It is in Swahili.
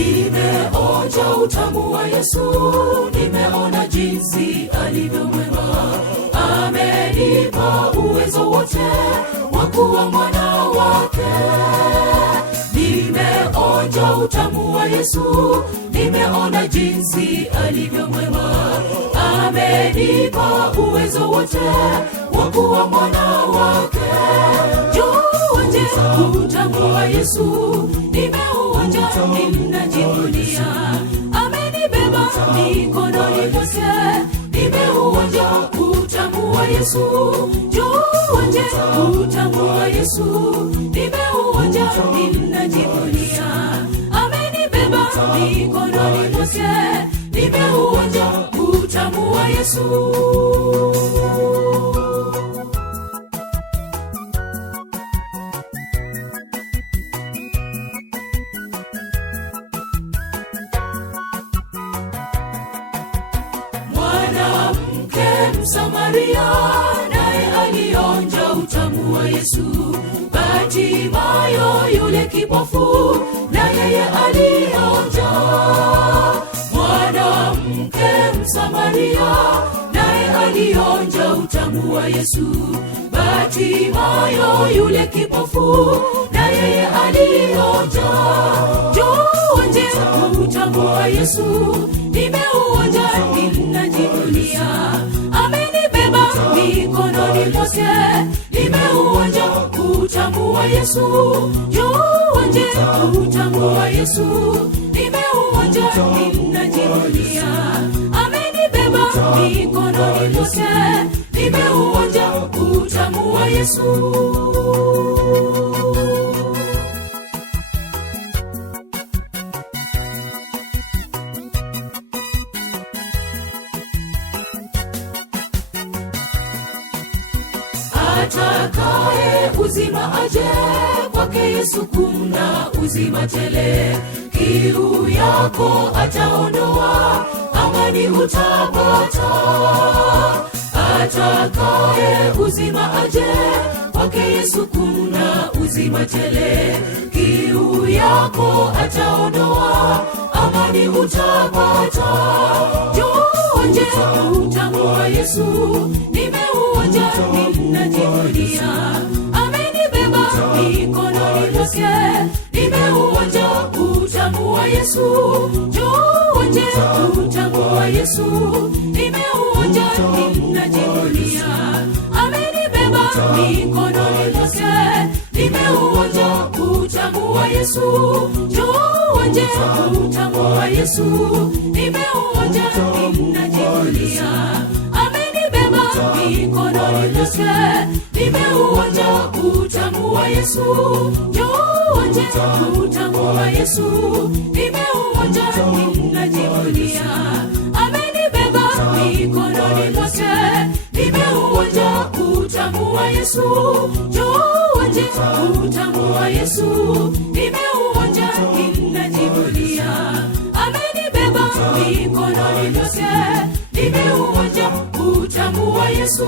Nimeonja utamu wa Yesu, nimeona jinsi alivyo mwema. Amenipa uwezo wote wa kuwa mwana wake. Nimeonja utamu wa Yesu, nimeona jinsi alivyo mwema. Amenipa uwezo wote wa kuwa mwana wake. Juonje utamu wa Yesu, nimeuonja, ninajivunia. Amenibeba mikononi mwake, nimeuonja utamu wa Yesu. Juonje utamu wa Yesu, nimeuonja, ninajivunia. Amenibeba mikononi mwake, nimeuonja utamu wa Yesu. Msamaria naye alionja utamu wa Yesu. Bartimayo yule kipofu na yeye alionja. Mwanamke Msamaria naye alionja utamu wa Yesu. Bartimayo yule kipofu na yeye alionja. Juonje utamu wa Yesu, nimeuonja, ninajivunia. Amenibeba mikononi mwake, nimeuonja utamu wa Yesu. Juonje utamu wa Yesu, nimeuonja, ninajivunia. Amenibeba mikononi mwake, nimeuonja utamu wa Yesu. Atakaye uzima aje, kwake Yesu kuna uzima tele. Kiu yako ataondoa, amani utapata. Atakaye uzima aje, kwake Yesu kuna uzima tele. Kiu yako ataondoa, amani utapata. Juonje utamu wa Yesu, nimeuonja, ninajivunia. Amenibeba mikononi mwake, nimeuonja utamu wa Yesu. Juonje utamu wa Yesu, nimeuonja, ninajivunia. Amenibeba mikononi mwake, nimeuonja utamu wa Yesu. Juonje utamu wa Yesu, nimeuonja, ninajivunia. Amenibeba mikononi mwake, nimeuonja utamu wa Yesu. Juonje utamu wa Yesu, nimeuonja, ninajivunia. Amenibeba mikononi mwake, nimeuonja utamu wa Yesu. Juonje utamu wa Yesu, nimeuonja, ninajivunia. Amenibeba mikononi mwake, nimeuonja utamu wa Yesu.